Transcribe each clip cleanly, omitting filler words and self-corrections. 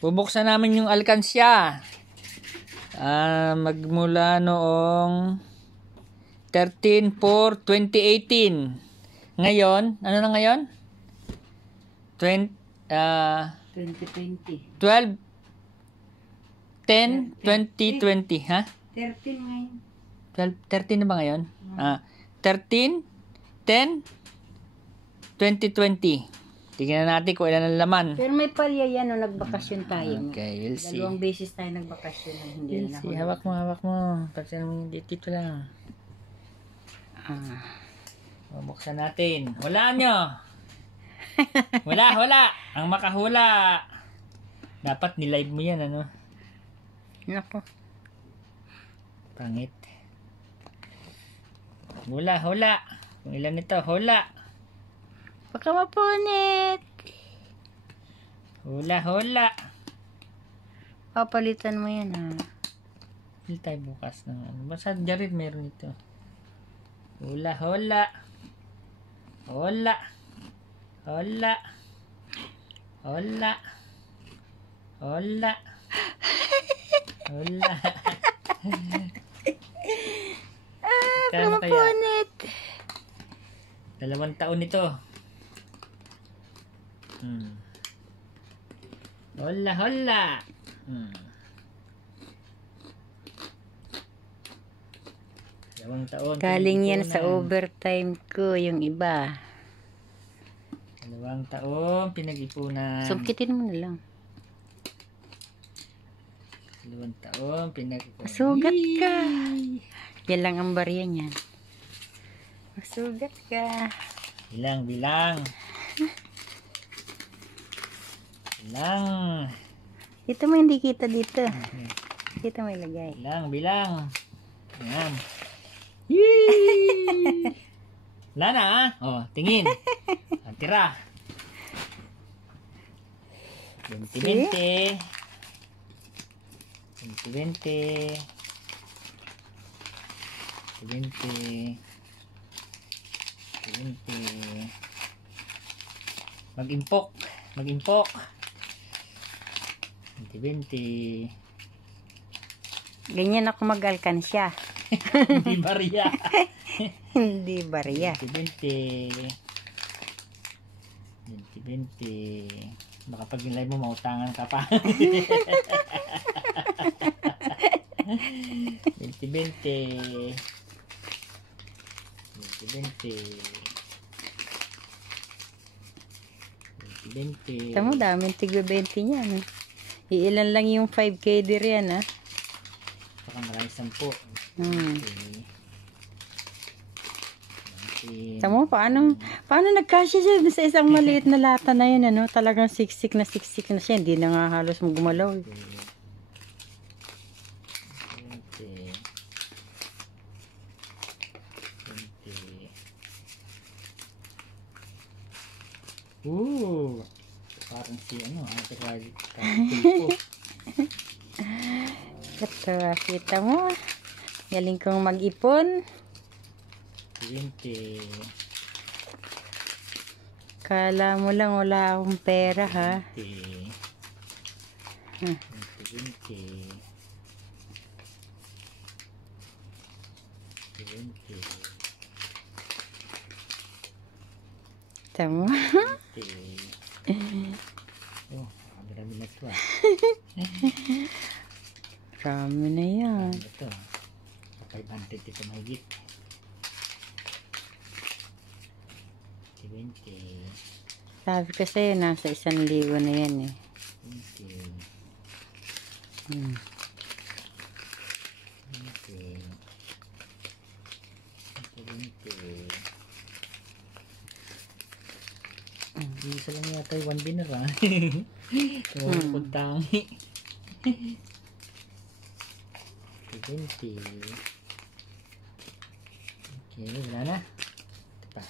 Bubuksan namin yung alkansya. Magmula noong 13/4/2018. Ngayon, ano na ngayon? 2020. 12/10/2020, ha? 13 ngayon. 13 na ba ngayon? 13/10/2020. Tingnan natin kung ilan ang laman. Pero may palya yan nung nagbakasyon tayo. Okay, we'll see. 2 beses tayo nagbakasyon na hindi We'll na see. Hawak mo. Pagsan mo dito lang. Bubuksan natin. Hulaan nyo. Hula. Ang makahula. Dapat nilive mo yan, ano? Nako. Pangit. Hula. Kung ilan ito, hula. Baka mapunit. Hula. Papalitan mo yan, ha? Hindi tayo bukas ng ano. Basta Jared meron ito. Hula. Baka mapunit. 2 taon ito. Hola. 2 taon. Galing yan sa overtime ko, yung iba. 2 taon pinag-ipunan. Sungkitin mo na lang. 2 taon pinag-ipunan. Masugat ka. Yan lang ang barya niyan. Masugat ka. Bilang. Ito mo hindi kita dito. Kita mo ilagay. Bilang. Ayan. Yee! Wala na, ha? Oh, tingin. Tira. 2020. 2020. Mag-impok. 2020. Ganyan ako mag-alkansya. Hindi barya. Hindi barya. 2020. Baka pag nilay mo, mautangan ka pa. 2020. Tama, daming tigwa 20 niya. No? Iilan lang yung 5K dir yan, ha? Baka maraming 10. Tama, paano nagkasya siya sa isang maliit na lata na yun, ano? Talagang siksik na siya. Hindi na nga halos gumalaw. Parang si Ate Raji. Ito, kita mo. Galing kong mag-ipon. 20. Kala mo lang wala akong pera, ha? 20. Tama. Marami na ito, Marami na yan. Ito. 500 ito mahigit. 20. Sabi ko sa'yo, nasa 1,000 na yan, eh. 20. 20. Isa lang yata yung 1 dinar, ha? Pagtangi. 20. Okay, wala na. Ito pa.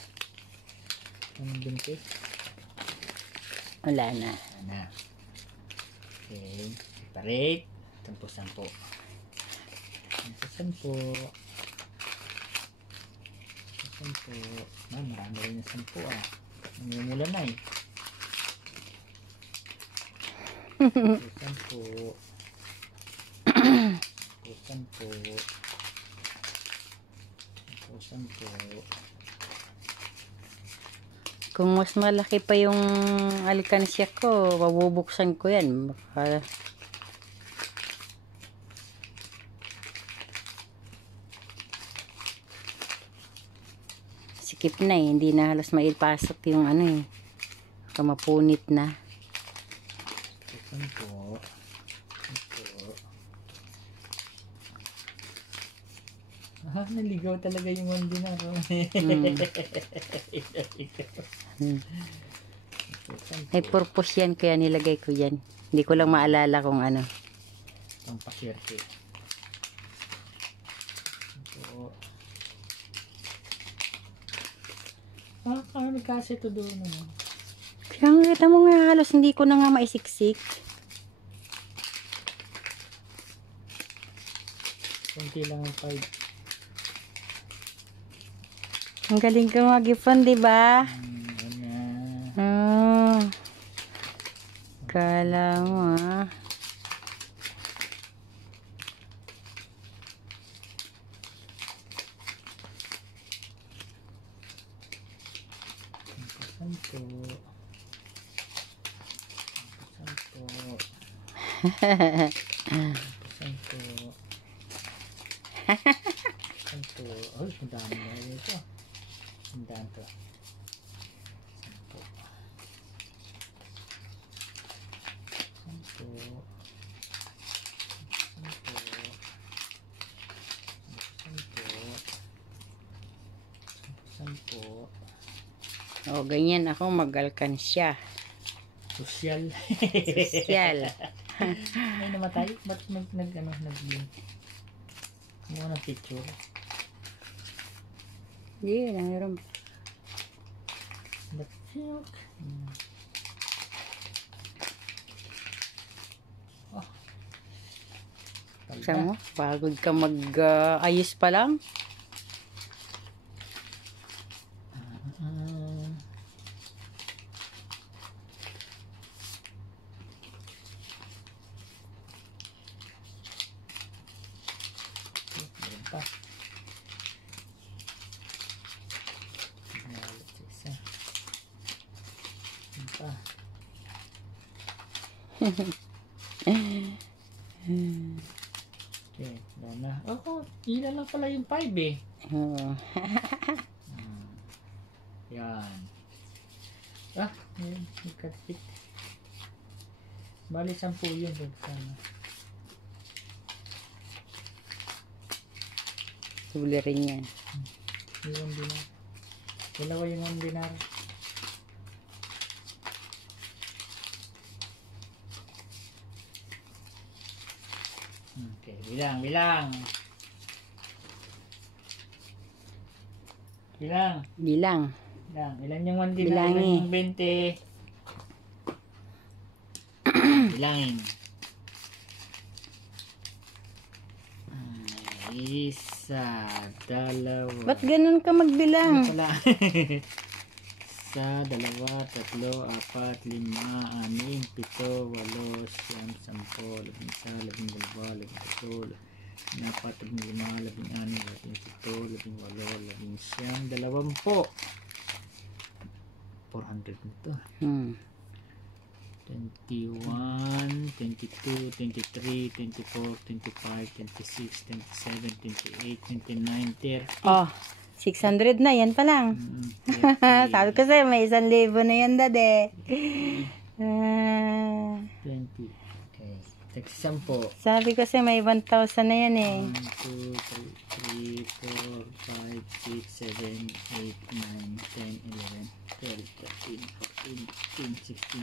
Anong 20? Wala na. Okay. Separate. 10. 10. Marami rin yung 10, ah. Namumula na, eh. 10. po. 10 po. 10 po. Kung mas malaki pa yung alkansya ko, mabubuksan ko yan. Baka sikip na eh. Hindi na halos maipasok yung ano eh. Baka mapunit na. 10 po. 10 po. Ah, naligaw talaga yung 1 dinar. May purpose yan kaya nilagay ko yan. Hindi ko lang maalala kung ano. Pampaswerte. So, kami kasi ito doon. Ano? Kaya nga kita mo nga halos hindi ko na nga maisiksik. Kunti lang ang 5. Ang galing ka mag-ipon, di ba? Kala mo ah. Santo. Oh, ang dami na ito. Ang dami to. Santo. O, ganyan ako mag-alkansya. Sosyal. Sosyal. May namatay? Ba't kumuha ng picture? Hindi, nangyari. Ba't yun? Oh. Saan mo? Pagod ka mag-ayos pa lang? Pa. Pa. Okay, na. Oh, ilan lang pala yung 5 eh. Oo. Yan. May katpit. Bali 10 yun. Sana. Tuli rin yan. Yung 1 dinar. Dalawa yung 1 dinar. Okay, bilang. Bilang. Bilang. Ilan yung 1 dinar? Ilan yung 20? Bilangin. Isa, dalawa. Ba't ganun ka magbilang? Pala. Isa, dalawa, tatlo, apat, lima, anim, pito, walo, siyam, 10, 11, 12, 13, 14, 15, 16, 17, 18, 19, 20, 400 nito. 21, 22, 23, 24, 25, 26, 27, 28, 29, 30. Oh, 600 na. Yan pa lang. Sabi ko sa'yo, may 1,000 na yan, dade. 20. Okay. Text 10. Sabi ko sa'yo, may 1,000 na yan eh. 1, 2, 3, 4, 5, 6, 7, 8, 9, 10, 11, 12, 13, 14, 15, 16,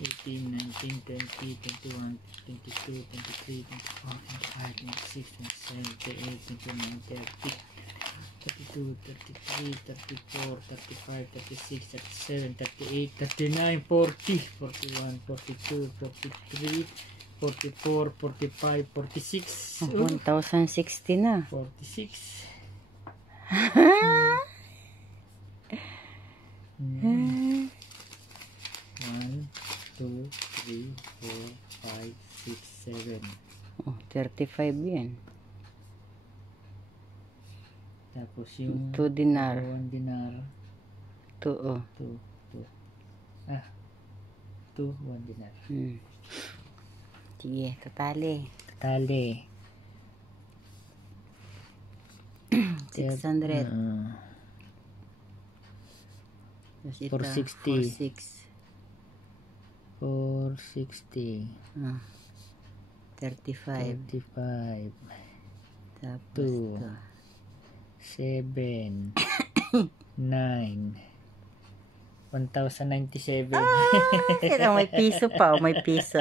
18, 19, 20, 21, 22, 23, 24, 25, 26, 27, 28, 29, 30, 32, 33, 34, 35, 36, 37, 38, 39, 40, 41, 42, 43, 44, 45, 46. 1,060 na. 46. 1, 2, 3, 3, 4, 5, 6, 7. Oh, 35 yan. Tapos yung 2 dinar. 1 dinar. 2, oh. 2, 1 dinar. Sige, tatali. Tali. 600. Tapos ito, 460. 460. 35. 35. Tapos 2. ito. 7. 9. 1,097. Kaya may piso pa. May piso.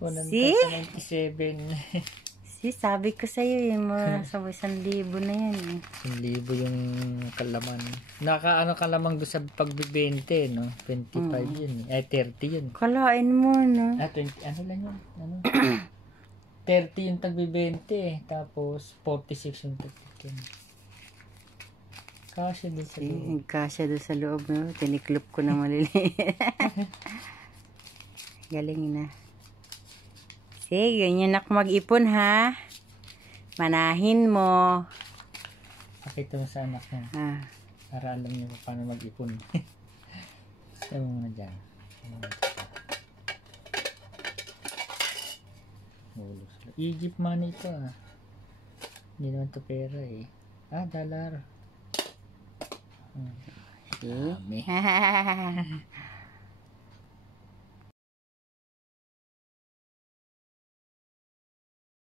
1,097. Sabi ko sa'yo, yung mga sa 1,000 na yan. 1,000 yung kalaman. Nakaano kalamang doon sa pagbibente, no? 25 yun. Ay, 30 yun. Kalain mo, no? 20, ano lang yun? 30 yung tagbibente. Tapos, 46 yung tagtikin. Kasi din sa loob. Kasya doon sa loob, no? Tiniklop ko na maliliit. Galing na. Sige, ganyan ako mag-ipon, ha? Manahin mo. Pakita mo sa anak niya. Para alam niyo paano mag-ipon. Sabi mo na dyan. Egypt money ito, ah. Hindi naman ito pera, eh. Dollar. See? Dami.